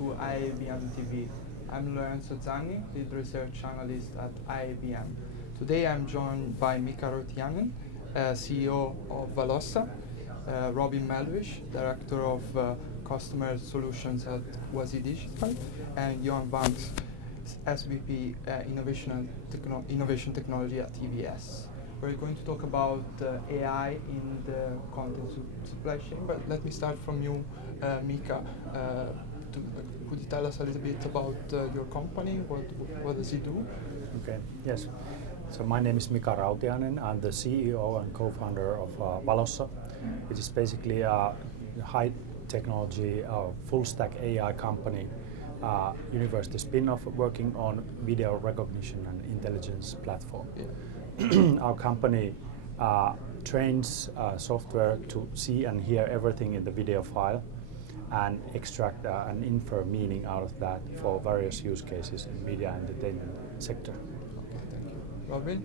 to IABM TV. I'm Lorenzo Zanni, lead research analyst at IABM. Today I'm joined by Mika, CEO of Valossa, Robin Melhuish, Director of Customer Solutions at Wazee Digital, and Johan Vounchz, SVP Innovation Technology at TVS. We're going to talk about AI in the content supply chain, but let me start from you, Mika. Could you tell us a little bit about your company? What does it do? Okay, yes. So my name is Mika Rautianinen. I'm the CEO and co-founder of Valossa, which is basically a high technology, full stack AI company, university spin-off working on video recognition and intelligence platform. Yeah. Our company trains software to see and hear everything in the video file and extract and infer meaning out of that for various use cases in media and entertainment sector. Okay, thank you. Robin?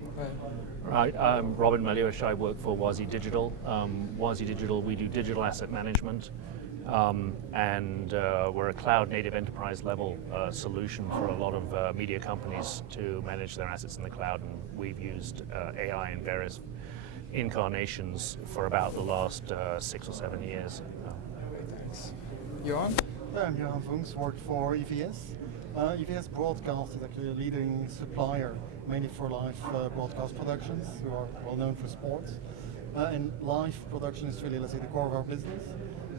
Right, I'm Robin Melhuish. I work for Wazee Digital. Wazee Digital, we do digital asset management, and we're a cloud-native enterprise-level solution for a lot of media companies to manage their assets in the cloud, and we've used AI in various incarnations for about the last 6 or 7 years. Thanks. Johan? I'm Johan Vounchz, work for EVS. EVS Broadcast is actually a leading supplier, mainly for live broadcast productions, who are well known for sports. And live production is really, let's say, the core of our business.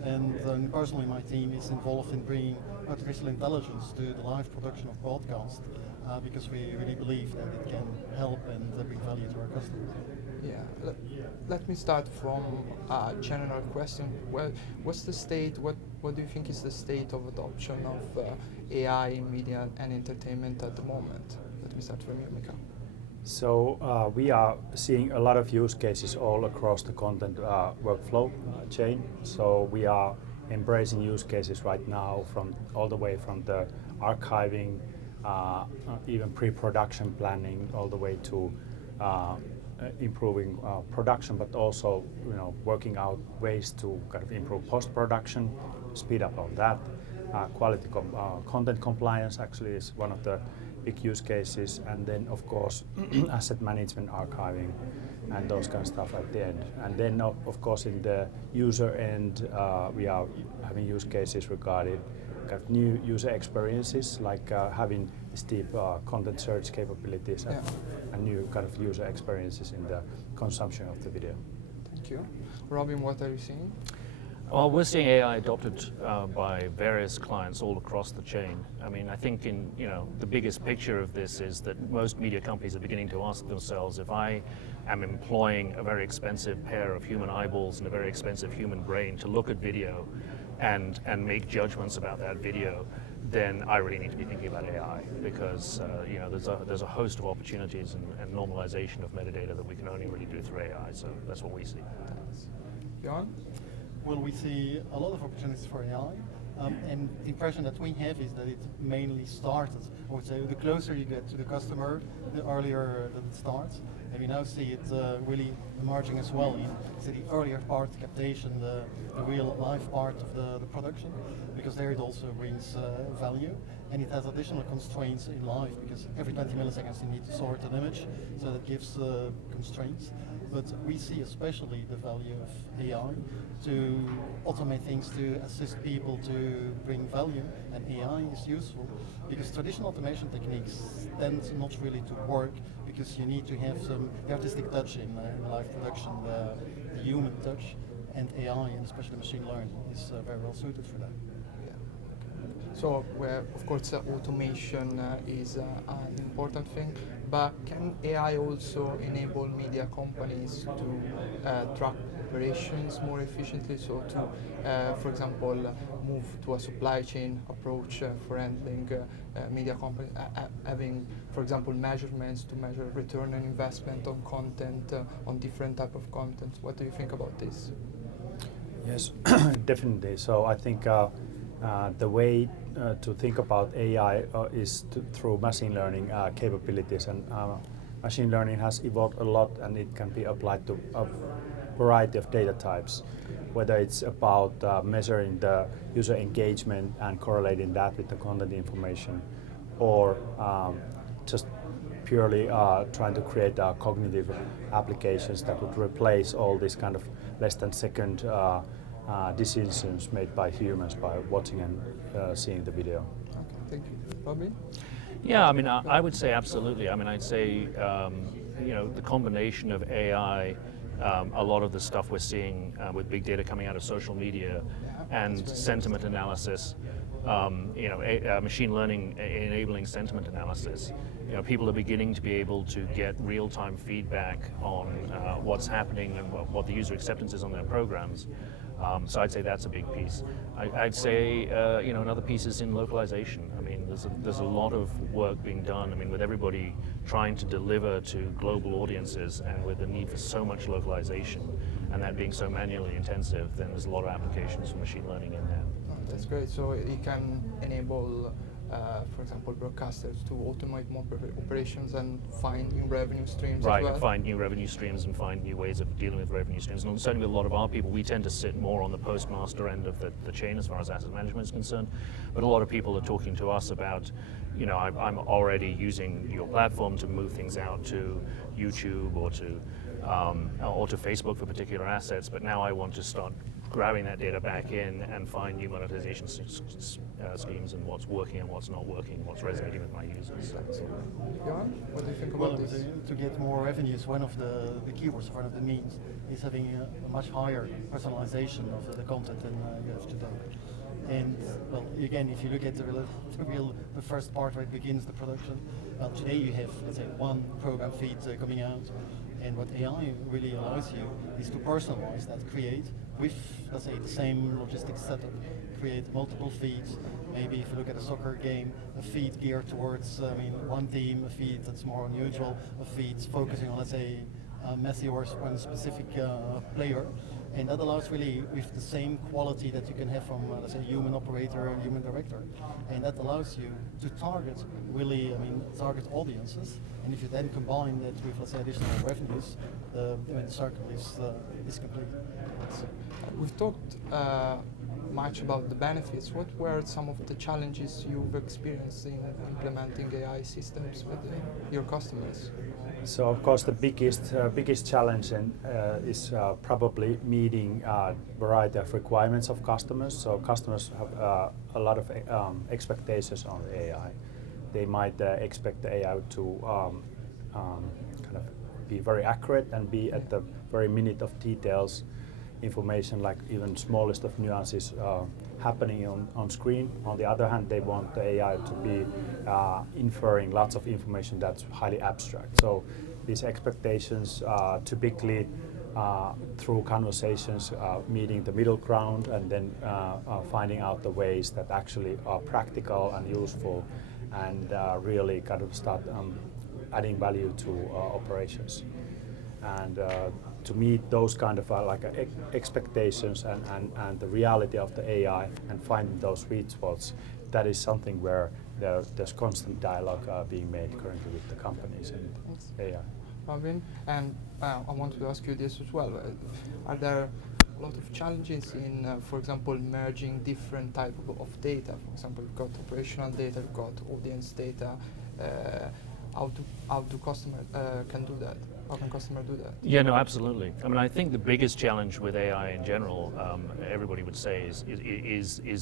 And personally, my team is involved in bringing artificial intelligence to the live production of broadcast, because we really believe that it can help and bring value to our customers. Yeah, let me start from a general question. Well, what's the state, what do you think is the state of adoption of AI in media and entertainment at the moment? Let me start from you, Mika. So we are seeing a lot of use cases all across the content workflow chain. So we are embracing use cases right now from all the way from the archiving, even pre-production planning, all the way to improving production, but also working out ways to kind of improve post-production, speed up on that. Quality content compliance actually is one of the big use cases, and then of course asset management, archiving, and those kind of stuff at the end. And then of course in the user end, we are having use cases regarding kind of new user experiences, like having steep content search capabilities and new kind of user experiences in the consumption of the video. Thank you. Robin, what are you seeing? Well, we're seeing AI adopted by various clients all across the chain. I mean, I think the biggest picture of this is that most media companies are beginning to ask themselves, if I am employing a very expensive pair of human eyeballs and a very expensive human brain to look at video and make judgments about that video, then I really need to be thinking about AI, because there's a host of opportunities and normalization of metadata that we can only really do through AI. So that's what we see. Thanks. Johan? Well, we see a lot of opportunities for AI, and the impression that we have is that it mainly started, I would say, the closer you get to the customer, the earlier that it starts. And we now see it really emerging as well in, say, the earlier part, captation, the real live part of the production, because there it also brings value, and it has additional constraints in live, because every 20 milliseconds you need to sort an image, so that gives constraints. But we see especially the value of AI to automate things, to assist people to bring value, and AI is useful because traditional automation techniques tend not really to work, because you need to have some artistic touch in live production, the human touch, and AI, and especially machine learning, is very well suited for that. So, of course, automation is an important thing, but can AI also enable media companies to track operations more efficiently? So to, for example, move to a supply chain approach for handling media companies, having, for example, measurements to measure return on investment on content, on different type of content. What do you think about this? Yes, definitely. So I think the way to think about AI is through machine learning capabilities, and machine learning has evolved a lot, and it can be applied to variety of data types, whether it's about measuring the user engagement and correlating that with the content information, or just purely trying to create cognitive applications that would replace all these kind of less than second decisions made by humans by watching and seeing the video. Okay, thank you. Robin? Yeah, I mean, I would say absolutely. I mean, I'd say, the combination of AI, a lot of the stuff we're seeing with big data coming out of social media and sentiment analysis, machine learning enabling sentiment analysis. People are beginning to be able to get real-time feedback on what's happening and what the user acceptance is on their programs. So I'd say that's a big piece. I'd say another piece is in localization. I mean, there's a lot of work being done. I mean, with everybody trying to deliver to global audiences and with the need for so much localization and that being so manually intensive, then there's a lot of applications for machine learning in there. Oh, that's great. So it can enable, for example, broadcasters to automate more operations and find new revenue streams Right, as well. and find new revenue streams and find new ways of dealing with revenue streams. And certainly with a lot of our people, we tend to sit more on the postmaster end of the chain as far as asset management is concerned. But a lot of people are talking to us about, I'm already using your platform to move things out to YouTube or to Facebook for particular assets, but now I want to start grabbing that data back in and find new monetization schemes and what's working and what's not working, what's resonating with my users. Johan, what do you think about this? To get more revenues, one of the keywords, one of the means, is having a much higher personalization of the content than you have today. And well, again, if you look at the first part where it begins the production, well, today you have, let's say, one program feed coming out, and what AI really allows you is to personalize that, create with, let's say, the same logistics setup, create multiple feeds. Maybe if you look at a soccer game, a feed geared towards, one team, a feed that's more unusual, a feed focusing on, let's say, Messi or one specific player. And that allows really with the same quality that you can have from, let's say, a human operator and human director. And that allows you to target really, target audiences. And if you then combine that with, let's say, additional revenues, the circle is complete. We've talked much about the benefits. What were some of the challenges you've experienced in implementing AI systems with your customers? So of course the biggest challenge is probably meeting variety of requirements of customers. So customers have a lot of expectations on the AI. They might expect the AI to kind of be very accurate and be at the very minute of details, information like even smallest of nuances happening on screen. On the other hand, they want the AI to be inferring lots of information that's highly abstract. So these expectations typically through conversations meeting the middle ground and then finding out the ways that actually are practical and useful and really kind of start adding value to operations. And to meet those kind of expectations and the reality of the AI and finding those sweet spots, that is something where there's constant dialogue being made currently with the companies and AI. Robin, and I want to ask you this as well. Are there a lot of challenges in, for example, merging different types of data? For example, we've got operational data, we've got audience data. How do customer can do that? How can customer do that? Yeah, no, absolutely. I mean, I think the biggest challenge with AI in general, everybody would say, is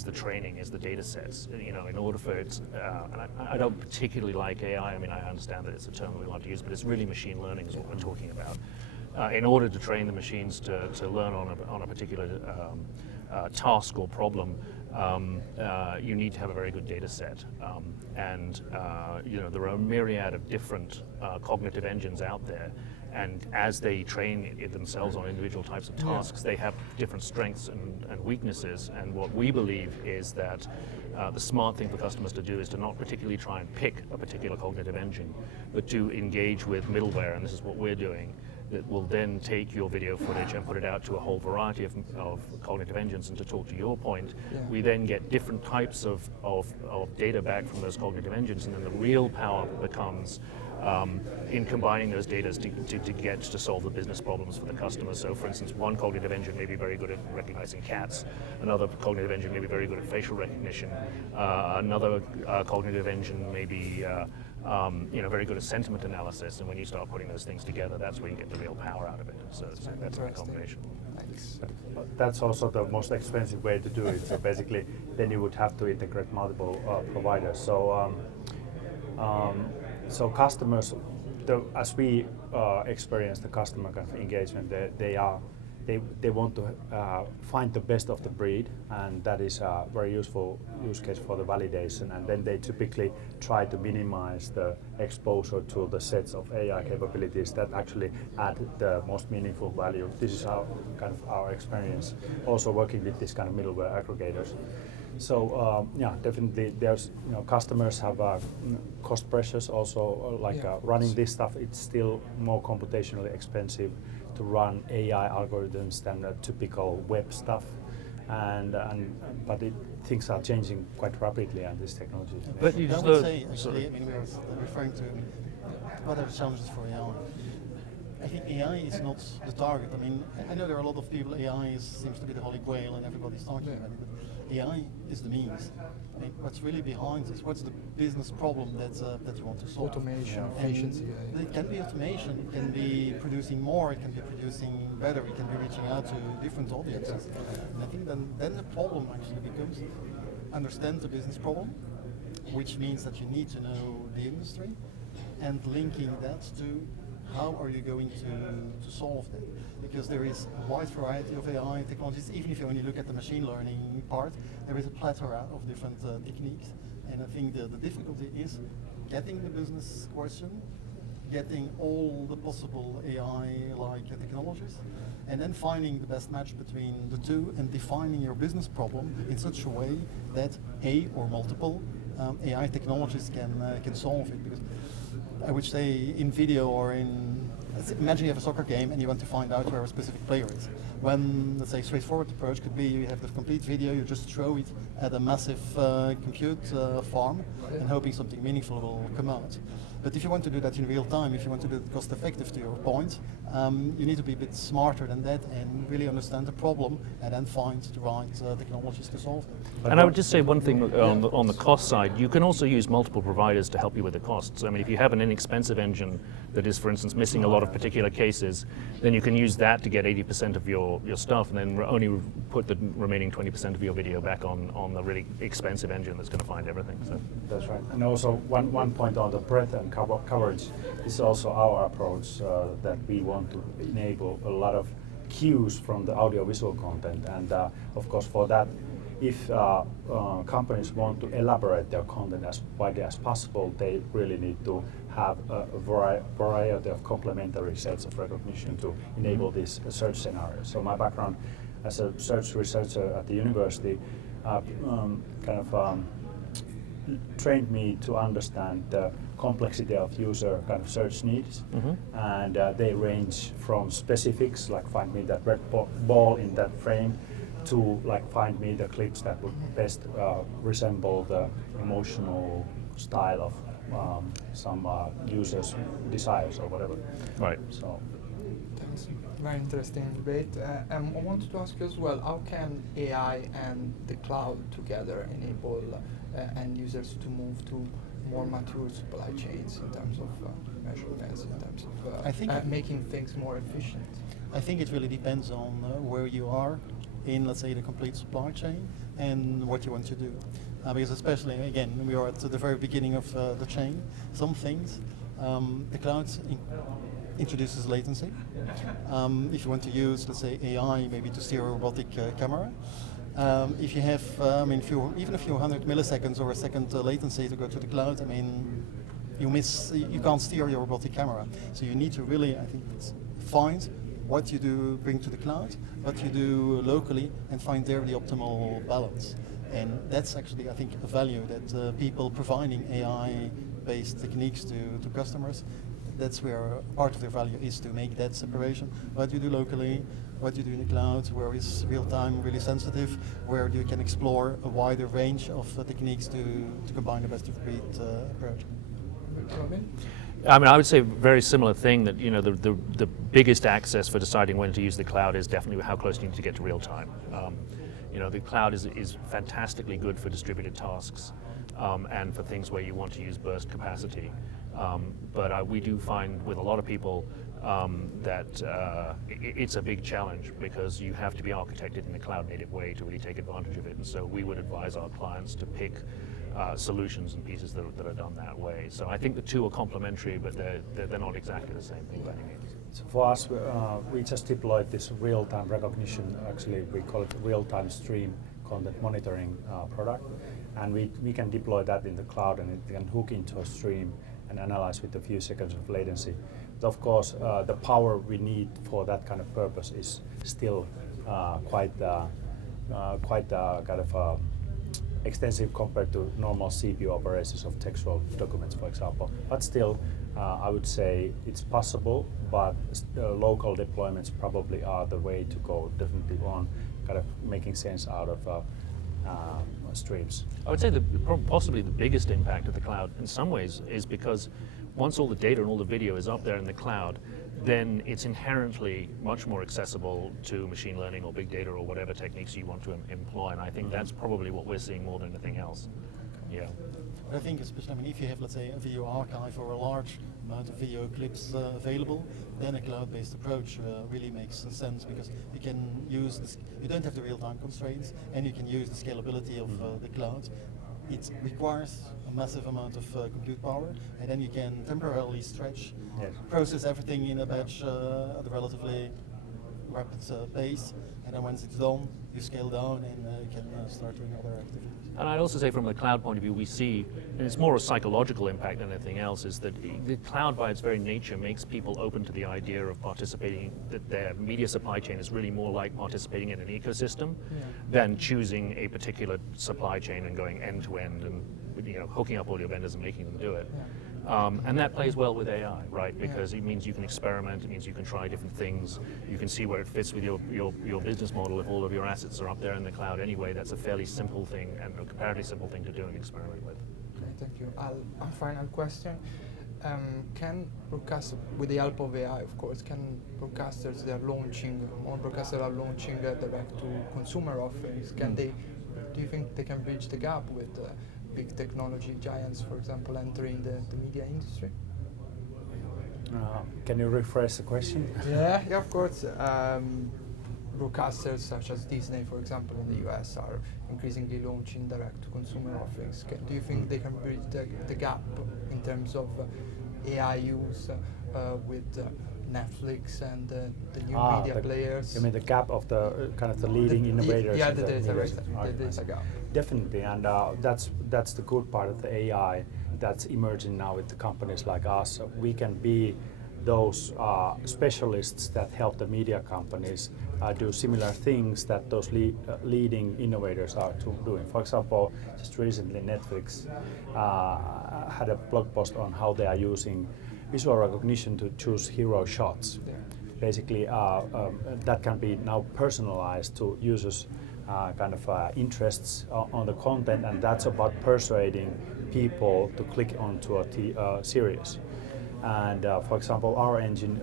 the training, is the data sets. In order for it, and I don't particularly like AI. I mean, I understand that it's a term we like to use, but it's really machine learning is what we're talking about. In order to train the machines to learn on a particular task or problem, you need to have a very good data set. There are a myriad of different cognitive engines out there. And as they train it themselves on individual types of tasks, they have different strengths and weaknesses. And what we believe is that the smart thing for customers to do is to not particularly try and pick a particular cognitive engine, but to engage with middleware, and this is what we're doing, that will then take your video footage and put it out to a whole variety of cognitive engines. And to talk to your point, we then get different types of data back from those cognitive engines, and then the real power becomes in combining those data to get to solve the business problems for the customer. So for instance, one cognitive engine may be very good at recognizing cats, another cognitive engine may be very good at facial recognition, another cognitive engine may be very good at sentiment analysis, and when you start putting those things together, that's where you get the real power out of it. So that's a combination. Thanks. That's also the most expensive way to do it. So basically, then you would have to integrate multiple providers. So customers, as we experience the customer kind of engagement, they want to find the best of the breed, and that is a very useful use case for the validation. And then they typically try to minimize the exposure to the sets of AI capabilities that actually add the most meaningful value. This is our experience, also working with this kind of middleware aggregators. So definitely, there's customers have cost pressures also. Running this stuff, it's still more computationally expensive to run AI algorithms than typical web stuff, but things are changing quite rapidly, and this technology. But you I just would say, actually, we were referring to what are the challenges for AI. I think AI is not the target. I know there are a lot of people, AI seems to be the holy grail and everybody's talking about it, but AI is the means. What's really behind this? What's the business problem that you want to solve? Automation, And efficiency. it can be automation, it can be producing more, it can be producing better, it can be reaching out to different audiences. And I think then the problem actually becomes understand the business problem, which means that you need to know the industry, and linking that to how are you going to solve that? Because there is a wide variety of AI technologies. Even if you only look at the machine learning part, there is a plethora of different techniques. And I think the difficulty is getting the business question, getting all the possible AI-like technologies, and then finding the best match between the two and defining your business problem in such a way that a or multiple AI technologies can solve it. Because I would say in video or imagine you have a soccer game and you want to find out where a specific player is. When, let's say, straightforward approach could be you have the complete video, you just throw it at a massive compute farm and hoping something meaningful will come out. But if you want to do that in real time, if you want to do it cost effective to your point, you need to be a bit smarter than that and really understand the problem and then find the right technologies to solve it. And I would just say one thing on the cost side, you can also use multiple providers to help you with the costs. If you have an inexpensive engine that is, for instance, missing a lot of particular cases, then you can use that to get 80% of your stuff and then only put the remaining 20% of your video back on the really expensive engine that's going to find everything. So. That's right. And also one point on the breadth and coverage is also our approach that we want to enable a lot of cues from the audiovisual content, and of course for that, if companies want to elaborate their content as widely as possible, they really need to have a variety of complementary sets of recognition to enable these search scenarios. So my background as a search researcher at the university trained me to understand the complexity of user kind of search needs, and they range from specifics like find me that red ball in that frame to like find me the clips that would best resemble the emotional style of some users' desires or whatever. Right. So. Thanks. Very interesting debate. I wanted to ask you as well, how can AI and the cloud together enable end users to move to more mature supply chains in terms of measurements, in terms of I think making things more efficient? I think it really depends on where you are in, let's say, the complete supply chain and what you want to do. Because especially, again, we are at the very beginning of the chain. Some things, the cloud introduces latency. If you want to use, let's say, AI maybe to steer a robotic camera, if you have, even a few hundred milliseconds or a second latency to go to the cloud, you can't steer your robotic camera. So you need to really, I think, find what you do bring to the cloud, what you do locally, and find there the optimal balance. And that's actually, I think, a value that people providing AI-based techniques to customers, that's where part of their value is, to make that separation. What you do locally, what you do in the cloud, where is real-time really sensitive, where you can explore a wider range of techniques to combine the best of breed approach. Robin? I mean, I would say a very similar thing that, the biggest access for deciding when to use the cloud is definitely how close you need to get to real time. The cloud is fantastically good for distributed tasks and for things where you want to use burst capacity. But we do find with a lot of people that it's a big challenge because you have to be architected in a cloud native way to really take advantage of it. And so we would advise our clients to pick solutions and pieces that are done that way. So I think the two are complementary, but they're not exactly the same thing by any means. So for us, we just deployed this real-time recognition. Actually, we call it real-time stream content monitoring product, and we can deploy that in the cloud, and it can hook into a stream and analyze with a few seconds of latency. But of course, the power we need for that kind of purpose is still quite kind of extensive compared to normal CPU operations of textual documents, for example. But still, I would say it's possible, but local deployments probably are the way to go, definitely on kind of making sense out of streams. I would say possibly the biggest impact of the cloud in some ways is because once all the data and all the video is up there in the cloud, then it's inherently much more accessible to machine learning or big data or whatever techniques you want to employ. And I think that's probably what we're seeing more than anything else. Yeah. I think especially, if you have, let's say, a video archive or a large amount of video clips available, then a cloud-based approach really makes sense because you can use you don't have the real-time constraints, and you can use the scalability of the cloud. It requires a massive amount of compute power, and then you can temporarily stretch, process everything in a batch at a relatively rapid pace, and then once it's done, you scale down and you can start doing other activities. And I'd also say from the cloud point of view, we see, and it's more a psychological impact than anything else, is that the cloud by its very nature makes people open to the idea of participating, that their media supply chain is really more like participating in an ecosystem than choosing a particular supply chain and going end to end and hooking up all your vendors and making them do it. And that plays well with AI, right? Because it means you can experiment, it means you can try different things, you can see where it fits with your business model. If all of your assets are up there in the cloud anyway, that's a fairly simple thing and a comparatively simple thing to do and experiment with. Okay, thank you. A final question. Can broadcast, with the help of AI, of course, can broadcasters are launching direct to consumer offerings? Do you think they can bridge the gap with big technology giants, for example, entering the media industry? Can you rephrase the question? Yeah, of course. Broadcasters such as Disney, for example, in the US are increasingly launching direct-to-consumer offerings. Do you think they can bridge the gap in terms of AI use with Netflix and the new media players? You mean the gap of the kind of the leading innovators? Yeah, the data gap. Definitely, and that's the good part of the AI that's emerging now with the companies like us. We can be those specialists that help the media companies do similar things that those leading innovators are doing. For example, just recently Netflix had a blog post on how they are using visual recognition to choose hero shots. Yeah. Basically, that can be now personalized to users' interests on the content, and that's about persuading people to click onto a series. And for example, our engine,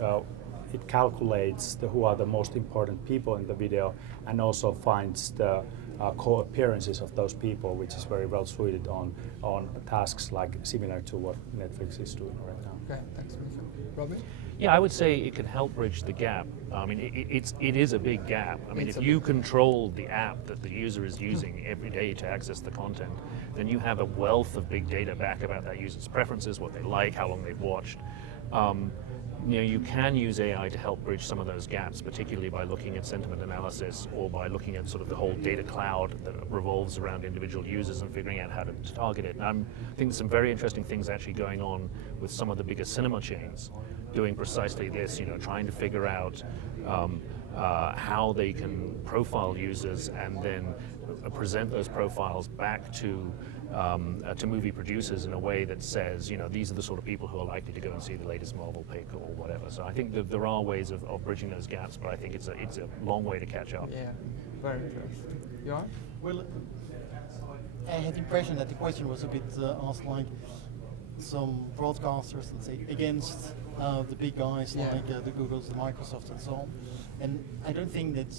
it calculates who are the most important people in the video and also finds the co-appearances of those people, which is very well suited on tasks like similar to what Netflix is doing right now. Okay, thanks, Mika. Robin? Yeah, I would say it can help bridge the gap. I mean, it is a big gap. I mean, if you control the app that the user is using every day to access the content, then you have a wealth of big data back about that user's preferences, what they like, how long they've watched. You can use AI to help bridge some of those gaps, particularly by looking at sentiment analysis or by looking at sort of the whole data cloud that revolves around individual users and figuring out how to target it. And I think there's some very interesting things actually going on with some of the biggest cinema chains doing precisely this, trying to figure out how they can profile users and then present those profiles back to movie producers in a way that says, these are the sort of people who are likely to go and see the latest Marvel pick or whatever. So I think that there are ways of bridging those gaps, but I think it's a long way to catch up. Yeah, very interesting. Johan? Well, I had the impression that the question was a bit asked like, some broadcasters, let's say, against the big guys like the Googles, the Microsofts, and so on. And I don't think that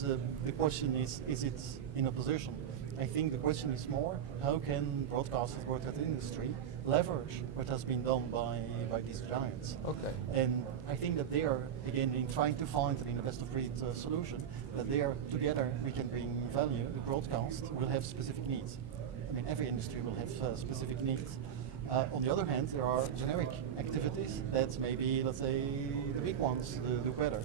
the question is it in opposition? I think the question is more, how can broadcasters, broadcast industry, leverage what has been done by these giants? Okay. And I think that they are, again, in trying to find in the best of breed solution, that they are together we can bring value. The broadcast will have specific needs. I mean, every industry will have specific needs. On the other hand, there are generic activities that maybe, let's say, the big ones do better.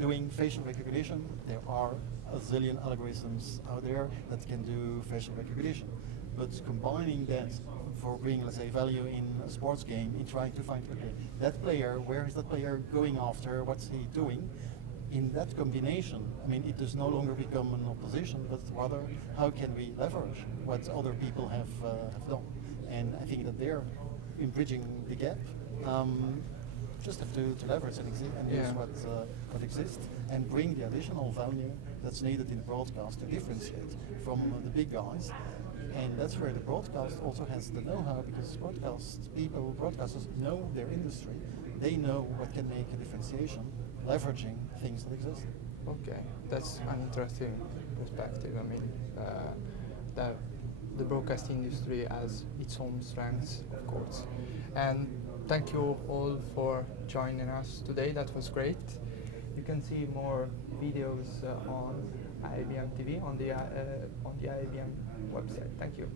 Doing facial recognition, there are a zillion algorithms out there that can do facial recognition. But combining that for bringing, let's say, value in a sports game, in trying to find, okay, that player, where is that player going after, what's he doing? In that combination, I mean, it does no longer become an opposition, but rather, how can we leverage what other people have done? And I think that they're in bridging the gap. Just have to leverage and use what exists and bring the additional value that's needed in broadcast to differentiate from the big guys. And that's where the broadcast also has the know-how, because broadcasters know their industry. They know what can make a differentiation, leveraging things that exist. Okay, that's an interesting perspective. I mean, the broadcast industry has its own strengths, of course. And thank you all for joining us today. That was great. You can see more videos on IABM TV on the IABM website. Thank you.